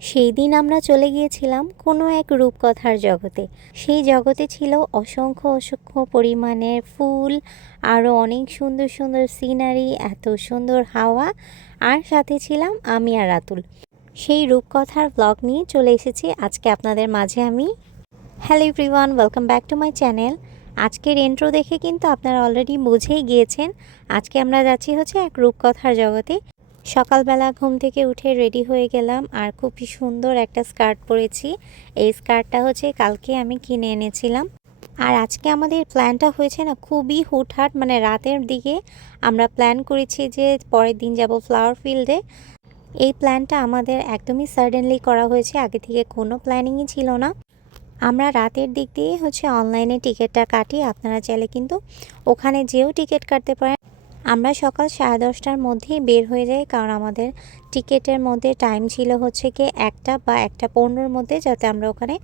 সেই দিন আমরা চলে গিয়েছিলাম কোনো এক রূপকথার জগতে। সেই জগতে ছিল অসংখ্য অসংখ্য পরিমাণের ফুল আরও অনেক সুন্দর সুন্দর সিনারি, এত সুন্দর হাওয়া, আর সাথে ছিলাম আমি আর আতুল। সেই রূপকথার ব্লগ নিয়ে চলে এসেছি। আজকে আপনাদের মাঝে আমি। Hello everyone welcome back to my channel আজকের এন্ট্রো দেখে কিন্তু আপনারা অলরেডি বুঝেই গিয়েছেন। আজকে আমরা যাচ্ছি হচ্ছে এক রূপকথার জগতে। সকালবেলা ঘুম থেকে উঠে রেডি হয়ে গেলাম আর খুবই সুন্দর একটা স্কার্ট পরেছি। এই স্কার্টটা হচ্ছে কালকে আমি কিনে এনেছিলাম। আর আজকে আমাদের প্ল্যানটা হয়েছে না খুবই হুটহাট মানে রাতের দিকে আমরা প্ল্যান করেছি যে পরের দিন যাব ফ্লাওয়ার ফিল্ডে এই প্ল্যানটা আমাদের একদমই সাডেনলি করা হয়েছে, আগে থেকে কোনো প্ল্যানিংই ছিল না। আমরা রাতের দিক দিয়ে হচ্ছে অনলাইনে টিকিটটা কাটি, আপনারা চাইলে কিন্তু ওখানে যেও টিকিট কাটতে পারেন। আমরা সকাল সাড়ে দশটার মধ্যেই বের হয়ে যাই, কারণ আমাদের টিকিটের মধ্যে টাইম ছিল হচ্ছে কি একটা বা একটা পনেরোর মধ্যে যাতে আমরা ওখানে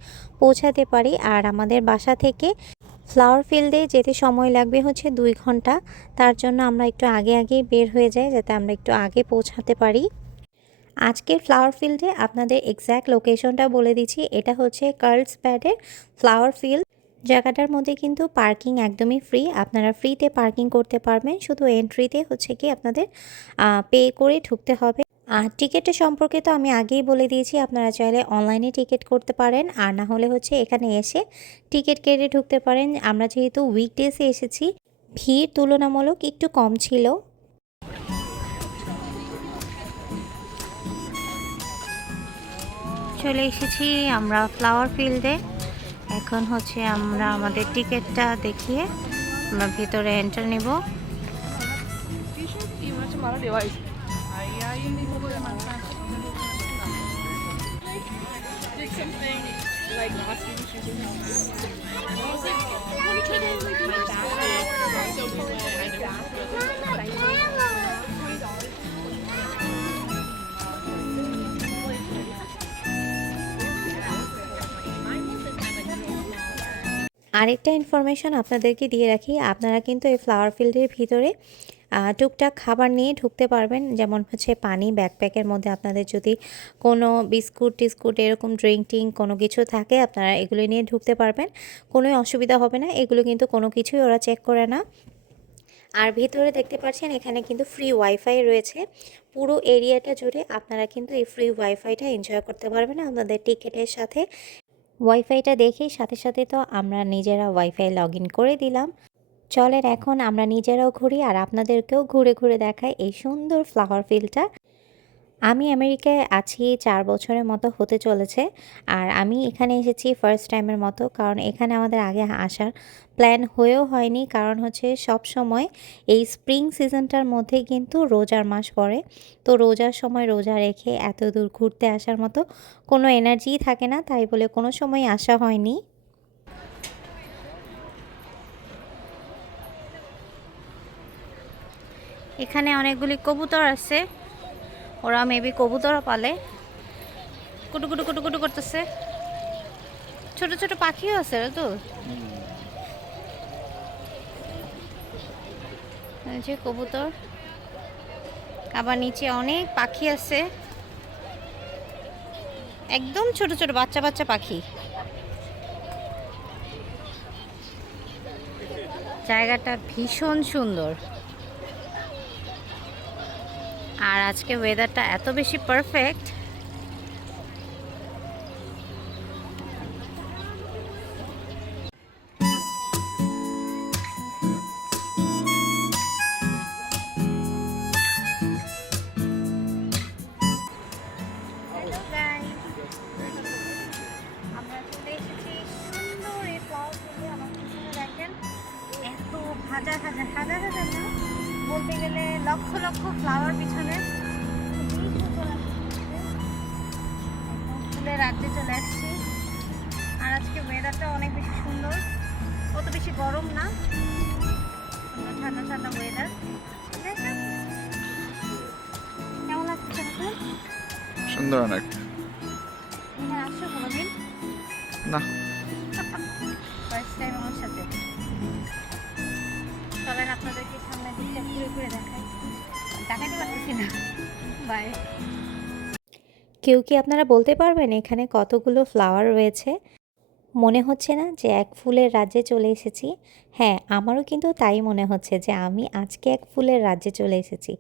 পৌঁছাতে পারি। আর আমাদের বাসা থেকে ফ্লাওয়ার ফিল্ডে যেতে সময় লাগবে হচ্ছে দুই ঘণ্টা। তার জন্য আমরা একটু আগে আগেই বের হয়ে যাই যাতে আমরা একটু আগে পৌঁছাতে পারি। আজকের ফ্লাওয়ার ফিল্ডে আপনাদের এক্স্যাক্ট লোকেশনটা বলে দিচ্ছি। এটা হচ্ছে কার্লস প্যাডের ফ্লাওয়ার ফিল্ড জায়গাটার মধ্যে কিন্তু পার্কিং একদমই ফ্রি আপনারা ফ্রিতে পার্কিং করতে পারবেন। শুধু এন্ট্রিতে হচ্ছে কি আপনাদের পে করে ঢুকতে হবে। আর টিকিটের সম্পর্কে তো আমি আগেই বলে দিয়েছি, আপনারা চাইলে অনলাইনে টিকিট করতে পারেন। আর না হলে হচ্ছে এখানে এসে টিকিট কেটে ঢুকতে পারেন। আমরা যেহেতু উইকডেসে এসেছি, ভিড় তুলনামূলক একটু কম ছিল। চলে এসেছি আমরা ফ্লাওয়ার ফিল্ডে এখন হচ্ছে আমরা আমাদের টিকিটটা দেখিয়ে আমরা ভিতরে এন্টার নেব। আরেকটা ইনফরমেশন আপনাদেরকে দিয়ে রাখি, আপনারা কিন্তু এই ফ্লাওয়ার ফিল্ডের ভিতরে টুকটাক খাবার নিয়ে ঢুকতে পারবেন। যেমন হচ্ছে পানি ব্যাকপ্যাকের মধ্যে আপনাদের যদি কোনো বিস্কুট, টিস্কুট এরকম ড্রিঙ্ক টিঙ্ক কোনো কিছু থাকে, আপনারা এগুলো নিয়ে ঢুকতে পারবেন। কোনোই অসুবিধা হবে না, এগুলো কিন্তু কোনো কিছুই ওরা চেক করে না। আর ভিতরে দেখতে পাচ্ছেন, এখানে কিন্তু ফ্রি ওয়াইফাই রয়েছে। পুরো এরিয়াটা জুড়ে আপনারা কিন্তু এই ফ্রি ওয়াইফাইটা এনজয় করতে পারবেন। আপনাদের টিকিটের সাথে ওয়াইফাইটা দেখেই সাথে সাথে তো আমরা নিজেরা ওয়াইফাই লগ ইন করে দিলাম। চলের এখন আমরা নিজেরাও ঘুরি আর আপনাদেরকেও ঘুরে ঘুরে দেখাই এই সুন্দর ফ্লাওয়ার ফিল্ডটা আমি আমেরিকায় আছি চার বছরের মতো হতে চলেছে আর আমি এখানে এসেছি ফার্স্ট টাইমের মতো। কারণ এখানে আমাদের আগে আসার প্ল্যান হয়েও হয়নি। কারণ হচ্ছে সব সময় এই স্প্রিং সিজনটার মধ্যে কিন্তু রোজার মাস পড়ে। তো রোজার সময় রোজা রেখে এত দূর ঘুরতে আসার মতো কোনো এনার্জিই থাকে না। তাই বলে কোনো সময় আসা হয়নি। এখানে অনেকগুলি কবুতর আছে। ওরা মেবি কবুতরও পালে। কুটু কুটু কুটু কুটু করতেছে। ছোট ছোট পাখিও আছে তো। যে কবুতর। আবার নিচে অনেক পাখি আছে। একদম ছোট ছোট বাচ্চা বাচ্চা পাখি। জায়গাটা ভীষণ সুন্দর আর আজকে ওয়েদারটা এত বেশি পারফেক্ট বলতে গেলে লক্ষ লক্ষ ফ্লাওয়ার পিছনে ফুলের রাজ্যে চলে আসছি। আর আজকে ওয়েদারটা অনেক বেশি সুন্দর। অত বেশি গরম না। ঠান্ডা ঠান্ডা ওয়েদার কেমন লাগছে সুন্দর অনেক। কোনোদিন? না। ফার্স্ট টাইম আমার সাথে। চলেন আপনাদেরকে কেউ কি আপনারা বলতে পারবেন এখানে কতগুলো ফ্লাওয়ার রয়েছে? মনে হচ্ছে না যে এক ফুলের রাজ্যে চলে এসেছি। হ্যাঁ আমারও কিন্তু তাই মনে হচ্ছে যে আমি আজকে এক ফুলের রাজ্যে চলে এসেছি।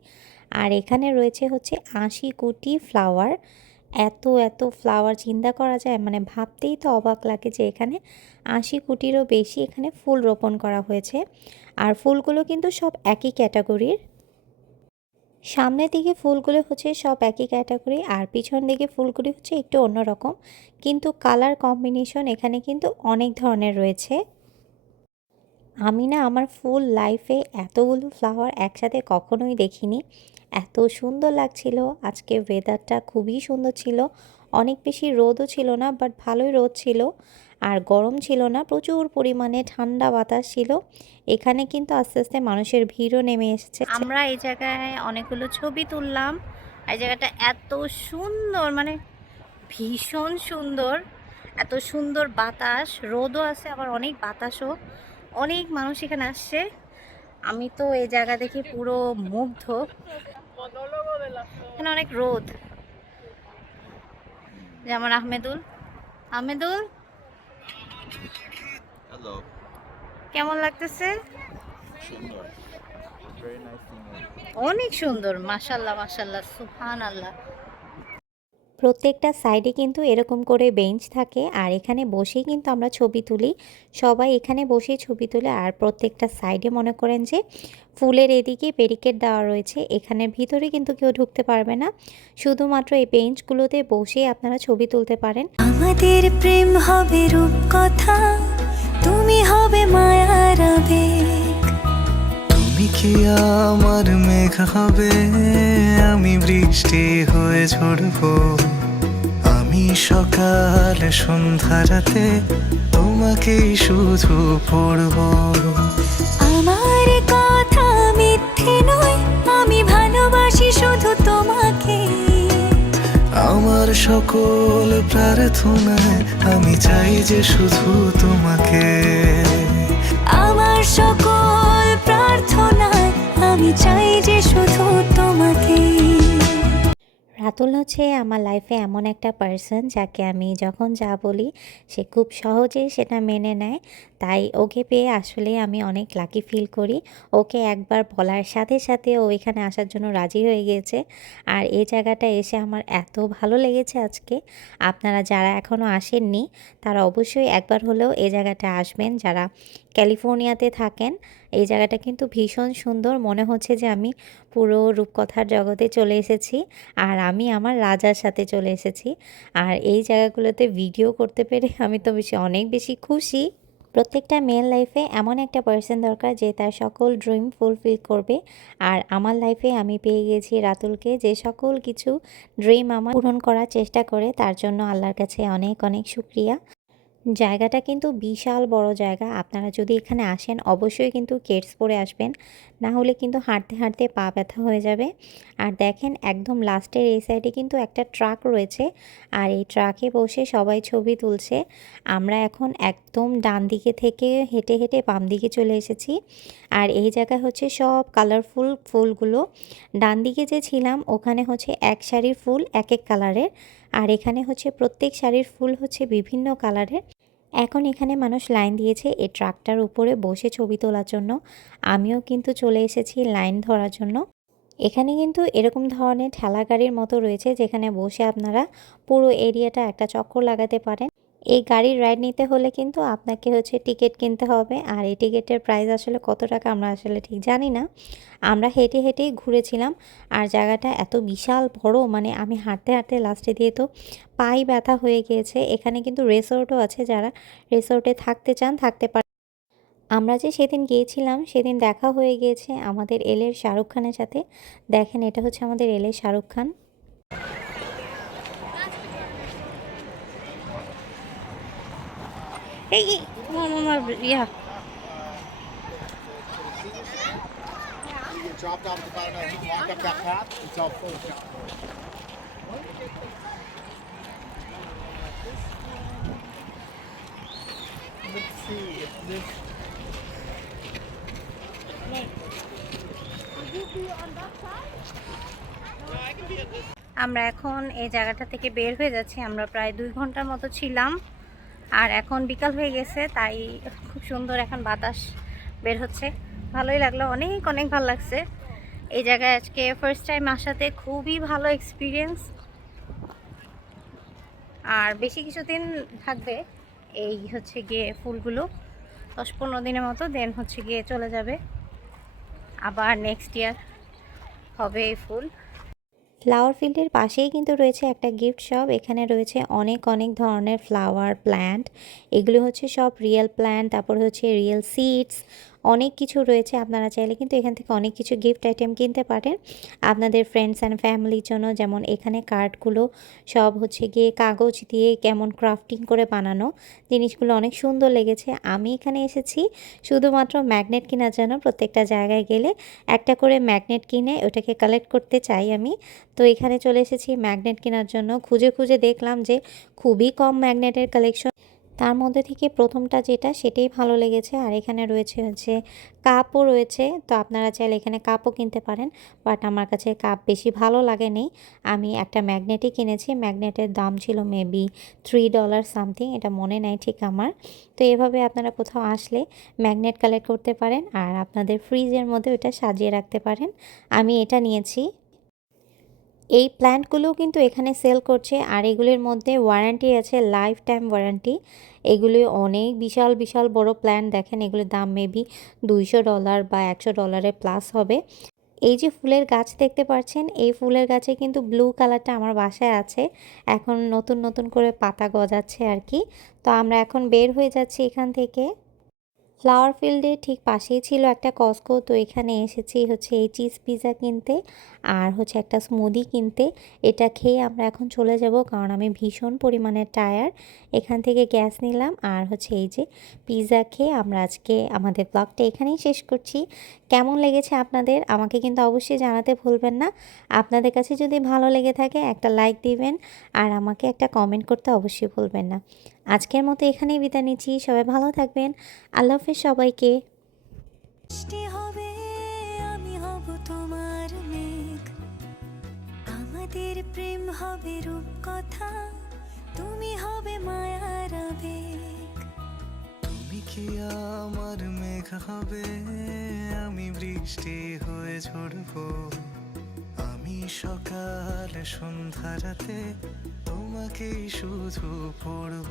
আর এখানে রয়েছে হচ্ছে আশি কোটি ফ্লাওয়ার এত এত ফ্লাওয়ার চিন্তা করা যায়? মানে ভাবতেই তো অবাক লাগে যে এখানে আশি কোটিরও বেশি এখানে ফুল রোপণ করা হয়েছে। আর ফুলগুলো কিন্তু সব একই ক্যাটাগরির সামনের দিকে ফুলগুলো হচ্ছে সব একই ক্যাটাগরি আর পিছন দিকে ফুলগুলি হচ্ছে একটু অন্যরকম। কিন্তু কালার কম্বিনেশন এখানে কিন্তু অনেক ধরনের রয়েছে। আমি না আমার ফুল লাইফে এতগুলো ফ্লাওয়ার একসাথে কখনোই দেখিনি। এত সুন্দর লাগছিল। আজকে ওয়েদারটা খুবই সুন্দর ছিল। অনেক বেশি রোদও ছিল না বাট ভালোই রোদ ছিল। আর গরম ছিল না, প্রচুর পরিমাণে ঠান্ডা বাতাস ছিল। এখানে কিন্তু আস্তে আস্তে মানুষের ভিড়ও নেমে এসেছে। আমরা এই জায়গায় অনেকগুলো ছবি তুললাম। এই জায়গাটা এত সুন্দর মানে ভীষণ সুন্দর। এত সুন্দর বাতাস, রোদও আছে, আবার অনেক বাতাসও। অনেক মানুষ এখানে আসছে। আমি তো এই জায়গা দেখে পুরো মুগ্ধ। এখানে অনেক রোদ। যেমন আহমেদুল। আহমেদুল? কেমন লাগতেছে? অনেক সুন্দর মাশাল্লাহ মাশাল্লাহ সুহান আল্লাহ প্রত্যেকটা সাইডে কিন্তু এরকম করে বেঞ্চ থাকে আর এখানে বসেই কিন্তু আমরা ছবি তুলি। সবাই এখানে বসেই ছবি তুলে আর প্রত্যেকটা সাইডে মনে করেন যে ফুলের এদিকে ব্যারিকেড দেওয়া রয়েছে। এখানের ভিতরে কিন্তু কেউ ঢুকতে পারবে না। শুধুমাত্র এই বেঞ্চগুলোতে বসেই আপনারা ছবি তুলতে পারেন। আমাদের প্রেম হবে রূপকথা তুমি হবে মায়ার আবেগ। তুমি কি আমার মেঘ হবে? আমি বৃষ্টি হয়ে ঝরবো আমি সকাল সন্ধ্যা রাতে তোমাকেই শুধু পড়ব। আমার কথা মিথ্যে নয় আমি ভালোবাসি শুধু তোমাকে। আমার সকল প্রার্থনায় আমি চাই যে শুধু তোমাকে। আমার সকল প্রার্থনায় আমি চাই যে শুধু তোমাকে। রাতুল হচ্ছে আমার লাইফে এমন একটা পার্সন যাকে আমি যখন যা বলি সে খুব সহজেই সেটা মেনে নেয়। তাই ওকে পেয়ে আসলে আমি অনেক লাকি ফিল করি। ওকে একবার বলার সাথে সাথে ও এখানে আসার জন্য রাজি হয়ে গিয়েছে। আর এই জায়গাটা এসে আমার এত ভালো লেগেছে আজকে। আপনারা যারা এখনও আসেননি, তারা অবশ্যই একবার হলেও এই জায়গাটা আসবেন। যারা ক্যালিফোর্নিয়াতে থাকেন, এই জায়গাটা কিন্তু ভীষণ সুন্দর। মনে হচ্ছে যে আমি পুরো রূপকথার জগতে চলে এসেছি আর আমি আমার রাজার সাথে চলে এসেছি। আর এই জায়গাগুলোতে ভিডিও করতে পেরে আমি তো বেশি অনেক বেশি খুশি। প্রত্যেকটা মেয়ের লাইফে এমন একটা পার্সন দরকার যে তার সকল ড্রিম ফুলফিল করবে। আর আমার লাইফে আমি পেয়ে গেছি রাতুলকে যে সকল কিছু ড্রিম আমার পূরণ করার চেষ্টা করে, তার জন্য আল্লাহর কাছে অনেক অনেক শুক্রিয়া। জায়গাটা কিন্তু বিশাল বড় জায়গা। আপনারা যদি এখানে আসেন, অবশ্যই কিন্তু কেটস পরে আসবেন। না হলে কিন্তু হাঁটতে হাঁটতে পা ব্যথা হয়ে যাবে। আর দেখেন, একদম লাস্টের এই সাইডে কিন্তু একটা ট্রাক রয়েছে। আর এই ট্রাকে বসে সবাই ছবি তুলছে। আমরা এখন একদম ডান দিকে থেকে হেঁটে হেঁটে বাম দিকে চলে এসেছি। আর এই জায়গায় হচ্ছে সব কালারফুল ফুলগুলো। ডান দিকে যে ছিলাম, ওখানে হচ্ছে এক শাড়ির ফুল, এক এক কালারের। আর এখানে হচ্ছে প্রত্যেক শাড়ির ফুল হচ্ছে বিভিন্ন কালারের। এখন এখানে মানুষ লাইন দিয়েছে এই ট্রাকটার উপরে বসে ছবি তোলার জন্য। আমিও কিন্তু চলে এসেছি লাইন ধরার জন্য। এখানে কিন্তু এরকম ধরনের ঠেলা গাড়ির মতো রয়েছে যেখানে বসে আপনারা পুরো এরিয়াটা একটা চক্কর লাগাতে পারেন। এই গাড়ির রাইড নিতে হলে কিন্তু আপনাকে হচ্ছে টিকিট কিনতে হবে। আর এই টিকিটের প্রাইস আসলে কত টাকা আমরা আসলে ঠিক জানি না। আমরা হেঁটে হেঁটেই ঘুরেছিলাম। আর জায়গাটা এত বিশাল বড় মানে আমি হাঁটতে হাঁটতে লাস্টে দিয়ে তো পাই ব্যথা হয়ে গিয়েছে, এখানে কিন্তু রিসোর্টও আছে। যারা রিসোর্টে থাকতে চান, থাকতে পারেন আমরা যে সেদিন গিয়েছিলাম, সেদিন দেখা হয়ে গিয়েছে আমাদের এলের শাহরুখ খানের সাথে। দেখেন, এটা হচ্ছে আমাদের এলের শাহরুখ খান। এই আমার ইয়া dropped off the bottom and walk up that path, it's all full of shop. Let's see if this. আমরা এখন এই জায়গাটা থেকে বের হয়ে যাচ্ছি আমরা প্রায় দুই ঘণ্টার মতো ছিলাম আর এখন বিকাল হয়ে গেছে, তাই খুব সুন্দর এখন বাতাস বের হচ্ছে। ভালোই লাগল, অনেক অনেক ভালো লাগছে। এই জায়গায় আজকে ফার্স্ট টাইম আসাতে খুবই ভালো এক্সপিরিয়েন্স আর বেশি কিছুদিন থাকবে, এই হচ্ছে গিয়ে ফুলগুলো। দশ পনেরো দিনের মতো দেন হচ্ছে গিয়ে চলে যাবে। আবার নেক্সট ইয়ার হবে এই ফুল। ফ্লাওয়ার ফিল্ডের পাশেই কিন্তু রয়েছে একটা গিফট শপ এখানে রয়েছে অনেক অনেক ধরনের ফ্লাওয়ার প্ল্যান্ট এগুলো হচ্ছে সব রিয়েল প্ল্যান্ট তারপর হচ্ছে রিয়েল সিডস অনেক কিছু রয়েছে আপনারা চাইলে কিন্তু এখান থেকে অনেক কিছু গিফট আইটেম কিনতে পারেন। আপনাদের ফ্রেন্ডস অ্যান্ড ফ্যামিলির জন্য যেমন এখানে কার্ডগুলো সব হচ্ছে গিয়ে কাগজ দিয়ে কেমন ক্রাফটিং করে বানানো জিনিসগুলো অনেক সুন্দর লেগেছে। আমি এখানে এসেছি শুধুমাত্র ম্যাগনেট কেনার জন্য প্রত্যেকটা জায়গায় গেলে একটা করে ম্যাগনেট কিনে ওটাকে কালেক্ট করতে চাই আমি। তো এখানে চলে এসেছি ম্যাগনেট কেনার জন্য। খুঁজে খুঁজে দেখলাম যে খুবই কম ম্যাগনেটের কালেকশন তার মধ্যে থেকে প্রথমটা যেটা সেটাই ভালো লেগেছে। আর এখানে রয়েছে হচ্ছে কাপও রয়েছে। তো আপনারা চাইলে এখানে কাপও কিনতে পারেন। বাট আমার কাছে কাপ বেশি ভালো লাগেনি। আমি একটা ম্যাগনেটই কিনেছি। ম্যাগনেটের দাম ছিল মেবি থ্রি ডলার সামথিং এটা মনে নাই ঠিক আমার। তো এভাবে আপনারা কোথাও আসলে ম্যাগনেট কালেক্ট করতে পারেন। আর আপনাদের ফ্রিজের মধ্যে ওটা সাজিয়ে রাখতে পারেন। আমি এটা নিয়েছি। এই প্ল্যান্টগুলোও কিন্তু এখানে সেল করছে আর এগুলির মধ্যে ওয়ারেন্টি আছে লাইফ টাইম ওয়ারেন্টি। এগুলি অনেক বিশাল বিশাল বড় প্ল্যান্ট, দেখেন এগুলির দাম মেবি দুইশো ডলার বা একশো ডলারের প্লাস হবে। এই যে ফুলের গাছ দেখতে পাচ্ছেন, এই ফুলের গাছে কিন্তু ব্লু কালারটা আমার বাসায় আছে। এখন নতুন নতুন করে পাতা গজাচ্ছে আর কি। তো আমরা এখন বের হয়ে যাচ্ছি এখান থেকে। ফ্লাওয়ার ফিল্ডে ঠিক পাশেই ছিল একটা কস্কো তো এখানে এসেছি হচ্ছে এই চিজ পিৎজা কিনতে আর হচ্ছে একটা স্মুদি কিনতে। এটা খেয়ে আমরা এখন চলে যাব কারণ আমি ভীষণ পরিমাণে টায়ার এখান থেকে গ্যাস নিলাম আর হচ্ছে এই যে পিৎজা খেয়ে আমরা আজকে আমাদের ব্লগটা এখানেই শেষ করছি। কেমন লেগেছে আপনাদের? আমাকে কিন্তু অবশ্যই জানাতে ভুলবেন না। আপনাদের কাছে যদি ভালো লেগে থাকে একটা লাইক দিবেন আর আমাকে একটা কমেন্ট করতে অবশ্যই ভুলবেন না। আজকের মতো এখানেই বিদায় নিচ্ছি। সবাই ভালো থাকবেন। আল্লাহ হাফিজ সবাইকে। বৃষ্টি হবে আমি হব তোমার মেঘ। আমাদের প্রেম হবে রূপকথা তুমি হবে মায়ার আবেগ। তুমি কি আমার মেঘ হবে আমি বৃষ্টি হয়ে ঝরবো। আমি সকাল সন্ধ্যা রাতে তোমাকেই শুধু পড়ব।